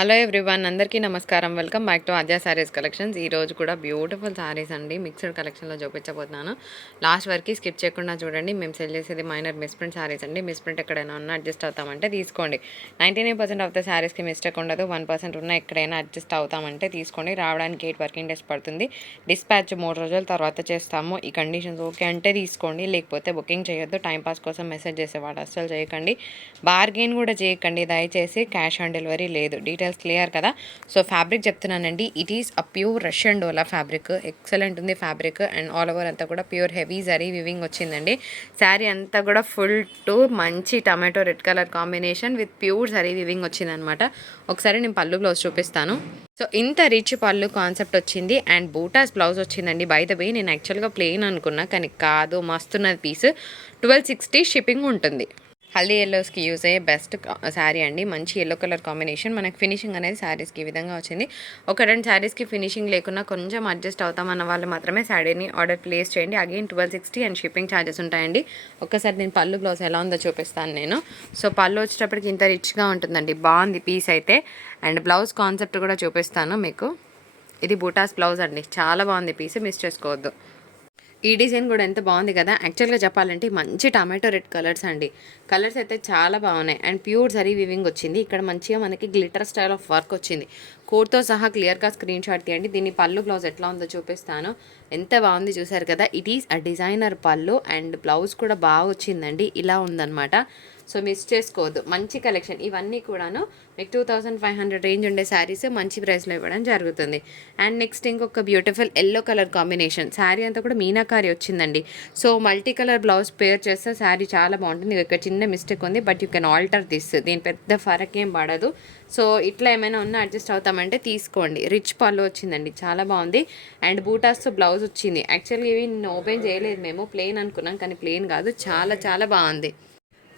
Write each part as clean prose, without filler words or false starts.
Hello everyone, అందరికీ నమస్కారం. Welcome back to Ajay saris collections. ఈ రోజు కూడా బ్యూటిఫుల్ సారీస్ అండి మిక్స్డ్ కలెక్షన్లో చూపించబోతున్నాను. లాస్ట్ వరకు స్కిప్ చేయకుండా చూడండి. మేము సెల్ చేసేది మైనర్ మిస్ప్రింట్ సారీస్ అండి. మిస్ప్రింట్ ఎక్కడైనా ఉన్నా అడ్జస్ట్ అవుతామంటే తీసుకోండి. 99% ఆఫ్ ద సారీస్కి మిస్టేక్ ఉండదు. 1% ఉన్న ఎక్కడైనా అడ్జస్ట్ అవుతామంటే తీసుకోండి. రావడానికి 8 వర్కింగ్ డేస్ పడుతుంది. డిస్పాచ్ 3 రోజుల తర్వాత చేస్తాము. ఈ కండిషన్స్ ఓకే అంటే తీసుకోండి, లేకపోతే బుకింగ్ చేయొద్దు. టైంపాస్ కోసం మెసేజ్ చేసేవాడు అస్సలు చేయకండి. బార్గెన్ కూడా చేయకండి దయచేసి. క్యాష్ ఆన్ డెలివరీ లేదు. డీటెయిల్స్ క్లియర్ కదా. సో ఫ్యాబ్రిక్ చెప్తున్నానండి. It is a pure Russian dola fabric. Excellent ఉంది ఫ్యాబ్రిక్. అండ్ ఆల్ ఓవర్ అంతా కూడా ప్యూర్ హెవీ జరీ వివింగ్ వచ్చిందండి. శారీ అంతా కూడా ఫుల్ టు మంచి tomato red colour combination with pure zari weaving వచ్చిందనమాట. ఒకసారి నేను పళ్ళు బ్లౌజ్ చూపిస్తాను. సో ఇంత రిచ్ పళ్ళు కాన్సెప్ట్ వచ్చింది. అండ్ బూటాస్ బ్లౌజ్ వచ్చిందండి. బై ద వే నేను యాక్చువల్గా ప్లెయిన్ అనుకున్నా, కానీ కాదు, మస్తున్నది పీస్. 1260 షిప్పింగ్ ఉంటుంది. హల్దీ ఎల్లోస్కి యూజ్ అయ్యే బెస్ట్ శారీ అండి. మంచి ఎల్లో కలర్ కాంబినేషన్. మనకి ఫినిషింగ్ అనేది శారీస్కి ఈ విధంగా వచ్చింది. ఒక 2 శారీస్కి ఫినిషింగ్ లేకున్నా కొంచెం అడ్జస్ట్ అవుతామన్న వాళ్ళు మాత్రమే శారీని ఆర్డర్ ప్లేస్ చేయండి. అగైన్ 1260 అండ్ షిప్పింగ్ ఛార్జెస్ ఉంటాయండి. ఒక్కసారి నేను పళ్ళు బ్లౌజ్ ఎలా ఉందో చూపిస్తాను నేను. సో పళ్ళు వచ్చేటప్పటికి ఇంత రిచ్గా ఉంటుందండి. బాగుంది పీస్ అయితే. అండ్ బ్లౌజ్ కాన్సెప్ట్ కూడా చూపిస్తాను మీకు. ఇది బూటాస్ బ్లౌజ్ అండి. చాలా బాగుంది పీస్, మిస్ చేసుకోవద్దు. ఈ డిజైన్ కూడా ఎంత బాగుంది కదా. యాక్చువల్గా చెప్పాలంటే మంచి టమాటో రెడ్ కలర్స్ అండి. కలర్స్ అయితే చాలా బాగున్నాయి. అండ్ ప్యూర్ జరీ వివింగ్ వచ్చింది. ఇక్కడ మంచిగా మనకి గ్లిటర్ స్టైల్ ఆఫ్ వర్క్ వచ్చింది. కోడ్తో సహా క్లియర్గా స్క్రీన్ షాట్ తీయండి. దీని పళ్ళు బ్లౌజ్ ఎట్లా ఉందో చూపిస్తాను. ఎంత బాగుంది చూసారు కదా. ఇట్ ఈస్ అ డిజైనర్ పళ్ళు అండ్ బ్లౌజ్ కూడా బాగా వచ్చిందండి. ఇలా ఉందన్నమాట. సో మిస్ చేసుకోవద్దు. మంచి కలెక్షన్. ఇవన్నీ కూడాను మీకు 2500 రేంజ్ ఉండే శారీస్ మంచి ప్రైస్లో ఇవ్వడం జరుగుతుంది. అండ్ నెక్స్ట్ ఇంకొక beautiful yellow colour combination. Sari అంతా కూడా మీనాకారి వచ్చిందండి. So multi colour blouse pair చేస్తే శారీ చాలా బాగుంటుంది. ఇక్కడ చిన్న మిస్టేక్ ఉంది, but you can alter this. దీని పెద్ద ఫరక్ ఏం పడదు. సో ఇట్లా ఏమైనా ఉన్నా అడ్జస్ట్ అవుతామంటే తీసుకోండి. రిచ్ పళ్ళు వచ్చిందండి, చాలా బాగుంది. అండ్ బూటాస్తో బ్లౌజ్ వచ్చింది. యాక్చువల్గా ఇవి ఓపెన్ చేయలేదు, మేము ప్లెయిన్ అనుకున్నాం, కానీ ప్లెయిన్ కాదు. చాలా చాలా బాగుంది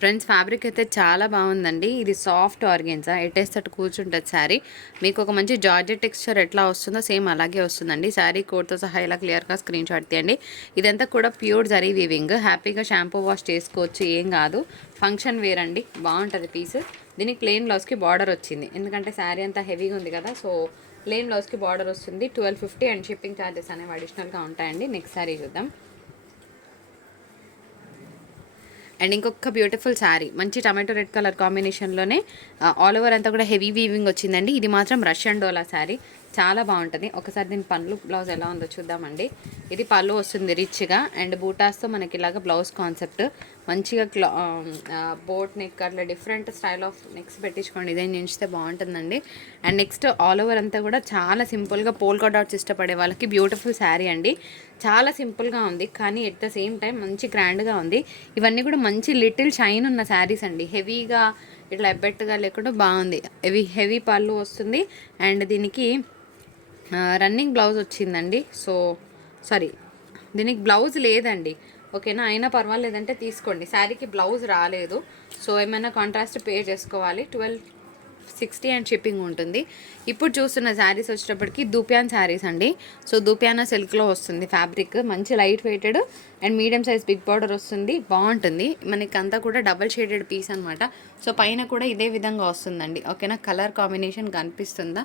ఫ్రెండ్స్. ఫ్యాబ్రిక్ అయితే చాలా బాగుందండి. ఇది సాఫ్ట్ ఆర్గెన్జా, ఎట్టేస్తట్టు కూర్చుంటుంది శారీ. మీకు ఒక మంచి జార్జెట్ టెక్స్చర్ ఎట్లా వస్తుందో సేమ్ అలాగే వస్తుందండి. శారీ కోడ్తో సహా ఇలా క్లియర్గా స్క్రీన్ షాట్ తీయండి. ఇదంతా కూడా ప్యూర్ జరీ వీవింగ్. హ్యాపీగా షాంపూ వాష్ చేసుకోవచ్చు, ఏం కాదు. ఫంక్షన్ వేర్ అండి, బాగుంటుంది పీస్. దీనికి ప్లెయిన్ బ్లౌజ్కి బార్డర్ వచ్చింది, ఎందుకంటే శారీ అంతా హెవీగా ఉంది కదా. సో ప్లెయిన్ బ్లౌజ్కి బార్డర్ వస్తుంది. 1250 అండ్ షిప్పింగ్ ఛార్జెస్ అనేవి అడిషనల్గా ఉంటాయండి. నెక్స్ట్ శారీ చూద్దాం. అండ్ ఇంకొక బ్యూటిఫుల్ శారీ మంచి టమాటో రెడ్ కలర్ కాంబినేషన్లోనే ఆల్ ఓవర్ అంతా కూడా హెవీ వీవింగ్ వచ్చిందండి. ఇది మాత్రం రష్యన్ డోలా శారీ, చాలా బాగుంటుంది. ఒకసారి దీని పళ్ళు బ్లౌజ్ ఎలా ఉందో చూద్దామండి. ఇది పళ్ళు వస్తుంది రిచ్గా. అండ్ బూటాస్తో మనకి ఇలాగ బ్లౌజ్ కాన్సెప్ట్ మంచిగా బోట్ నెక్ అట్లా డిఫరెంట్ స్టైల్ ఆఫ్ నెక్స్ పెట్టించుకోండి. డిజైన్ చేస్తే బాగుంటుందండి. అండ్ నెక్స్ట్ ఆల్ ఓవర్ అంతా కూడా చాలా సింపుల్గా పోల్కా డాట్స్ ఇష్టపడే వాళ్ళకి బ్యూటిఫుల్ శారీ అండి. చాలా సింపుల్గా ఉంది, కానీ ఎట్ ద సేమ్ టైం మంచి గ్రాండ్గా ఉంది. ఇవన్నీ కూడా మంచి లిటిల్ షైన్ ఉన్న శారీస్ అండి. హెవీగా ఇట్లా ఎబ్బెట్టుగా లేకుండా బాగుంది. హెవీ పళ్ళు వస్తుంది. అండ్ దీనికి రన్నింగ్ బ్లౌజ్ వచ్చిందండి. సో సారీ, దీనికి బ్లౌజ్ లేదండి, ఓకేనా. అయినా పర్వాలేదంటే తీసుకోండి. శారీకి బ్లౌజ్ రాలేదు, సో ఏమైనా కాంట్రాస్ట్ పే చేసుకోవాలి. 1260 అండ్ షిప్పింగ్ ఉంటుంది. ఇప్పుడు చూస్తున్న శారీస్ వచ్చేటప్పటికి దూప్యాన్ శారీస్ అండి. సో దూప్యానా సిల్క్లో వస్తుంది ఫ్యాబ్రిక్. మంచి light weighted and medium size big border వస్తుంది, బాగుంటుంది. మనకి అంతా కూడా డబల్ షేడెడ్ పీస్ అనమాట. సో పైన కూడా ఇదే విధంగా వస్తుందండి, ఓకేనా. కలర్ కాంబినేషన్ కనిపిస్తుందా.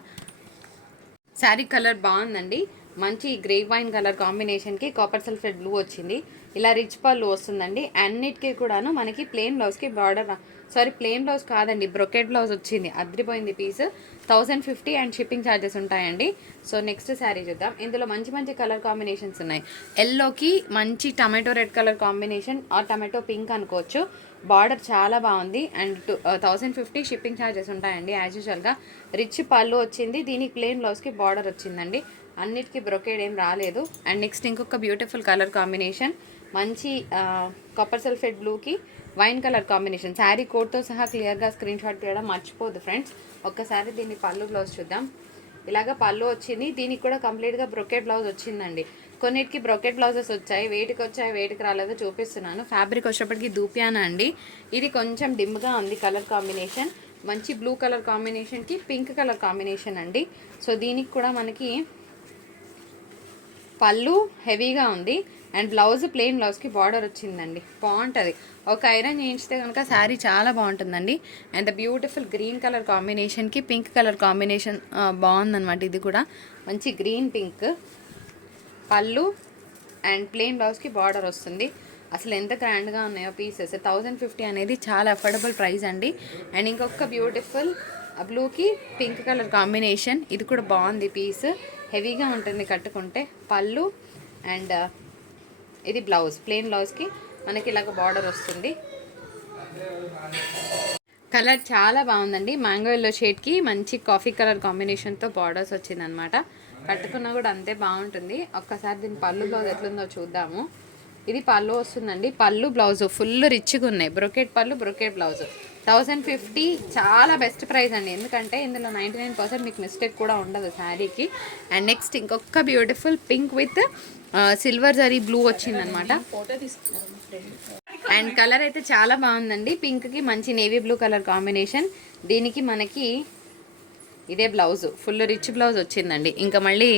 శారీ కలర్ బాగుందండి. మంచి గ్రే వైన్ కలర్ కాంబినేషన్కి కాపర్ సల్ఫేట్ బ్లూ వచ్చింది. ఇలా రిచ్ పళ్ళు వస్తుందండి. అన్నిటికీ కూడాను మనకి ప్లెయిన్ బ్లౌజ్కి బార్డర్, సారీ ప్లెయిన్ బ్లౌజ్ కాదండి, బ్రొకెట్ బ్లౌజ్ వచ్చింది. అద్రిపోయింది పీస్. 1050 అండ్ షిప్పింగ్ ఛార్జెస్ ఉంటాయండి. సో నెక్స్ట్ శారీ చూద్దాం. ఇందులో మంచి మంచి కలర్ కాంబినేషన్స్ ఉన్నాయి. ఎల్లోకి మంచి టమాటో రెడ్ కలర్ కాంబినేషన్, ఆ టమాటో పింక్ అనుకోవచ్చు. బార్డర్ చాలా బాగుంది. అండ్ 1050 షిప్పింగ్ ఛార్జెస్ ఉంటాయండి యాజ్ యూజువల్గా. రిచ్ పళ్ళు వచ్చింది. దీనికి ప్లెయిన్ బ్లౌజ్కి బార్డర్ వచ్చిందండి. అన్నిటికీ బ్రొకేడ్ ఏం రాలేదు. అండ్ నెక్స్ట్ ఇంకొక బ్యూటిఫుల్ కలర్ కాంబినేషన్ మంచి కాపర్ సల్ఫేట్ బ్లూకి వైన్ కలర్ కాంబినేషన్. శారీ కోడ్తో సహా క్లియర్గా స్క్రీన్ షాట్ తీయడం మర్చిపోదు ఫ్రెండ్స్. ఒక్కసారి దీన్ని పళ్ళు బ్లౌజ్ చూద్దాం. ఇలాగ పళ్ళు వచ్చింది. దీనికి కూడా కంప్లీట్గా బ్రొకెట్ బ్లౌజ్ వచ్చిందండి. కొన్నిటికి బ్రొకెట్ బ్లౌజెస్ వచ్చాయి, వేటికి వచ్చాయి వేటికి రాలేదో చూపిస్తున్నాను. ఫ్యాబ్రిక్ వచ్చేప్పటికి దూపియానా అండి. ఇది కొంచెం డిమ్గా ఉంది కలర్ కాంబినేషన్. మంచి బ్లూ కలర్ కాంబినేషన్కి పింక్ కలర్ కాంబినేషన్ అండి. సో దీనికి కూడా మనకి పళ్ళు హెవీగా ఉంది. అండ్ బ్లౌజ్ ప్లెయిన్ బ్లౌజ్కి బార్డర్ వచ్చిందండి, బాగుంటుంది. ఒక ఐరన్ చేయించితే కనుక శారీ చాలా బాగుంటుందండి. అండ్ బ్యూటిఫుల్ గ్రీన్ కలర్ కాంబినేషన్కి పింక్ కలర్ కాంబినేషన్ బాగుందన్నమాట. ఇది కూడా మంచి గ్రీన్ పింక్. పళ్ళు అండ్ ప్లెయిన్ బ్లౌజ్కి బార్డర్ వస్తుంది. అసలు ఎంత గ్రాండ్గా ఉన్నాయో పీసెస్. 1050 అనేది చాలా అఫోర్డబుల్ ప్రైస్ అండి. అండ్ ఇంకొక బ్యూటిఫుల్ బ్లూకి పింక్ కలర్ కాంబినేషన్, ఇది కూడా బాగుంది పీస్. హెవీగా ఉంటుంది కట్టుకుంటే. పళ్ళు అండ్ ఇది బ్లౌజ్, ప్లెయిన్ బ్లౌజ్కి మనకి ఇలాగ బార్డర్ వస్తుంది. కలర్ చాలా బాగుందండి. మ్యాంగో ఎల్లో షేడ్కి మంచి కాఫీ కలర్ కాంబినేషన్తో బార్డర్స్ వచ్చిందనమాట. కట్టుకున్నా కూడా అంతే బాగుంటుంది. ఒక్కసారి దీని పళ్ళు బ్లౌజ్ ఎట్లుందో చూద్దాము. ఇది పళ్ళు వస్తుందండి. పళ్ళు బ్లౌజ్ ఫుల్ రిచ్గా ఉన్నాయి. బ్రొకెట్ పళ్ళు, బ్రొకెట్ బ్లౌజ్. 1050 చాలా బెస్ట్ ప్రైస్ అండి. ఎందుకంటే ఇందులో 99% మీకు మిస్టేక్ కూడా ఉండదు శారీకి. అండ్ నెక్స్ట్ ఇంకొక beautiful pink with silver zari blue వచ్చిందనమాట. అండ్ కలర్ అయితే చాలా బాగుందండి. పింక్కి మంచి నేవీ బ్లూ కలర్ కాంబినేషన్. దీనికి మనకి ఇదే బ్లౌజ్, ఫుల్ రిచ్ బ్లౌజ్ వచ్చిందండి. ఇంకా మళ్ళీ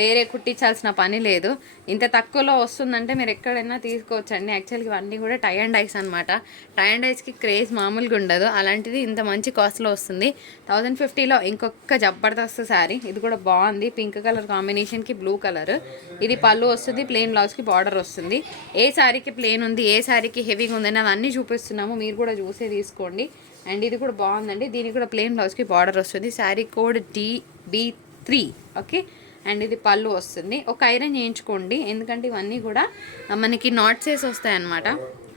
వేరే కుట్టించాల్సిన పని లేదు. ఇంత తక్కువలో వస్తుందంటే మీరు ఎక్కడైనా తీసుకోవచ్చండి. యాక్చువల్గా ఇవన్నీ కూడా టై అండ్ డైస్ అనమాట. టై అండ్ డైస్కి క్రేజ్ మామూలుగా ఉండదు. అలాంటిది ఇంత మంచి కాస్ట్లో వస్తుంది. 1050లో ఇంకొక జబర్దస్త్ శారీ. ఇది కూడా బాగుంది. పింక్ కలర్ కాంబినేషన్కి బ్లూ కలర్. ఇది పళ్ళు వస్తుంది, ప్లెయిన్ బ్లౌజ్కి బార్డర్ వస్తుంది. ఏ శారీకి ప్లెయిన్ ఉంది, ఏ శారీకి హెవీగా ఉందని అవన్నీ చూపిస్తున్నాము. మీరు కూడా చూసే తీసుకోండి. అండ్ ఇది కూడా బాగుందండి. దీనికి కూడా ప్లెయిన్ బ్లౌజ్కి బార్డర్ వస్తుంది. Sari code DB3. Okay. And ఇది పళ్ళు వస్తుంది. ఒక ఐరన్ చేయించుకోండి, ఎందుకంటే ఇవన్నీ కూడా మనకి నాట్ సేస్ వస్తాయన్నమాట.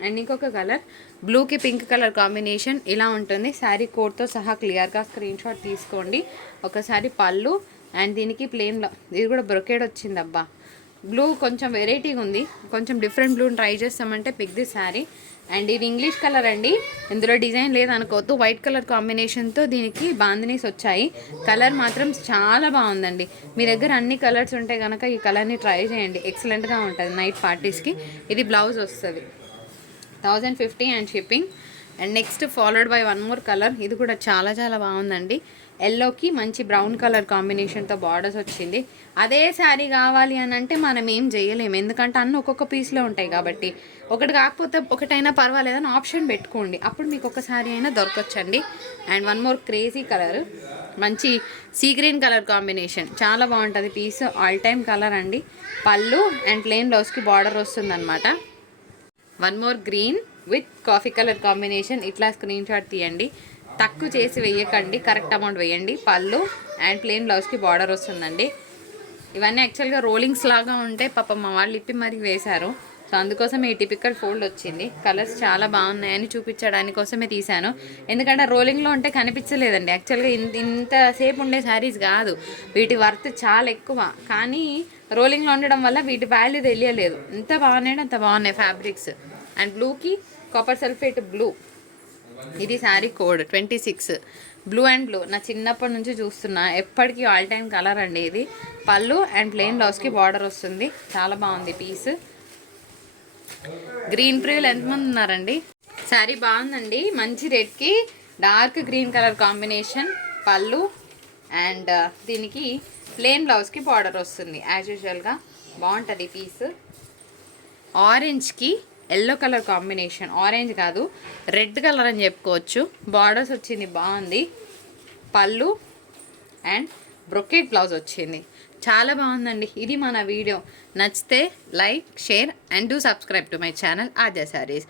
అండ్ ఇంకొక కలర్ బ్లూకి పింక్ కలర్ కాంబినేషన్ ఇలా ఉంటుంది. శారీ కోడ్తో సహా క్లియర్గా స్క్రీన్ షాట్ తీసుకోండి. ఒకసారి పళ్ళు అండ్ దీనికి ప్లెయిన్ ఇది కూడా బ్రొకేడ్ వచ్చింది. అబ్బా, బ్లూ కొంచెం వెరైటీగా ఉంది. కొంచెం డిఫరెంట్ బ్లూని ట్రై చేస్తామంటే పిక్ ది శారీ. అండ్ ఇది ఇంగ్లీష్ కలర్ అండి. ఇందులో డిజైన్ లేదనుకోవద్దు. వైట్ కలర్ కాంబినేషన్తో దీనికి బాందినీస్ వచ్చాయి. కలర్ మాత్రం చాలా బాగుందండి. మీ దగ్గర అన్ని కలర్స్ ఉంటే కనుక ఈ కలర్ని ట్రై చేయండి. ఎక్సలెంట్గా ఉంటుంది నైట్ పార్టీస్కి. ఇది బ్లౌజ్ వస్తుంది. 1050 and shipping. And next followed by one more colour. ఇది కూడా చాలా చాలా బాగుందండి. ఎల్లోకి మంచి బ్రౌన్ కలర్ కాంబినేషన్తో బార్డర్స్ వచ్చింది. అదే శారీ కావాలి అని అంటే మనం ఏం చేయలేము, ఎందుకంటే అన్నీ ఒక్కొక్క పీస్లో ఉంటాయి కాబట్టి. ఒకటి కాకపోతే ఒకటైనా పర్వాలేదని ఆప్షన్ పెట్టుకోండి, అప్పుడు మీకు ఒక శారీ అయినా దొరకొచ్చండి. And one more crazy colour, మంచి సీ గ్రీన్ కలర్ కాంబినేషన్, చాలా బాగుంటుంది పీస్. ఆల్ టైమ్ కలర్ అండి. పళ్ళు అండ్ ప్లెయిన్ బ్లౌజ్కి బార్డర్ వస్తుందన్నమాట. One more green with coffee colour combination. ఇట్లా స్క్రీన్ షాట్ తీయండి. తక్కువ చేసి వేయకండి, కరెక్ట్ అమౌంట్ వేయండి. పళ్ళు అండ్ ప్లెయిన్ బ్లౌజ్కి బార్డర్ వస్తుందండి. ఇవన్నీ యాక్చువల్గా రోలింగ్స్ లాగా ఉంటే పాపం మా వాళ్ళు ఇప్పి మరీ వేశారు. సో అందుకోసం ఈ టిపికల్ ఫోల్డ్ వచ్చింది. కలర్స్ చాలా బాగున్నాయని చూపించడానికి కోసమే తీశాను. ఎందుకంటే రోలింగ్లో ఉంటే కనిపించలేదండి. యాక్చువల్గా ఇంతసేపు ఉండే శారీస్ కాదు, వీటి వర్త్ చాలా ఎక్కువ. కానీ రోలింగ్లో ఉండడం వల్ల వీటి వాల్యూ తెలియలేదు. ఎంత బాగున్నాయి అంత బాగున్నాయి ఫ్యాబ్రిక్స్. అండ్ బ్లూకి కాపర్ సల్ఫేట్ బ్లూ. ఇది sari code 26. Blue and blue నా చిన్నప్పటి నుంచి చూస్తున్నా, ఎప్పటికీ ఆల్ టైమ్ కలర్ అండి ఇది. పళ్ళు అండ్ ప్లెయిన్ బ్లౌజ్కి బార్డర్ వస్తుంది. చాలా బాగుంది పీస్. గ్రీన్ ప్రియులు ఎంతమంది ఉన్నారండి? శారీ బాగుందండి. మంచి రెడ్కి డార్క్ గ్రీన్ కలర్ కాంబినేషన్. పళ్ళు అండ్ దీనికి ప్లెయిన్ బ్లౌజ్కి బార్డర్ వస్తుంది. యాజ్ యూజువల్గా బాగుంటుంది పీస్. ఆరెంజ్కి ఎల్లో కలర్ కాంబినేషన్, ఆరెంజ్ కాదు రెడ్ కలర్ అని చెప్పుకోవచ్చు. బార్డర్స్ వచ్చింది, బాగుంది. పళ్ళు అండ్ బ్రొకెట్ బ్లౌజ్ వచ్చింది. చాలా బాగుందండి. ఇది మన వీడియో. నచ్చితే like, share and do subscribe to my channel Aadya saris.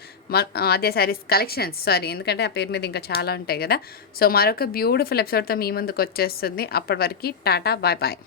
Aadya saris collections, sorry, ఎందుకంటే ఆ పేరు మీద ఇంకా చాలా ఉంటాయి కదా. సో మరొక బ్యూటిఫుల్ ఎపిసోడ్తో మీ ముందుకు వచ్చేస్తుంది. అప్పటి వరకు టాటా, బాయ్ బాయ్.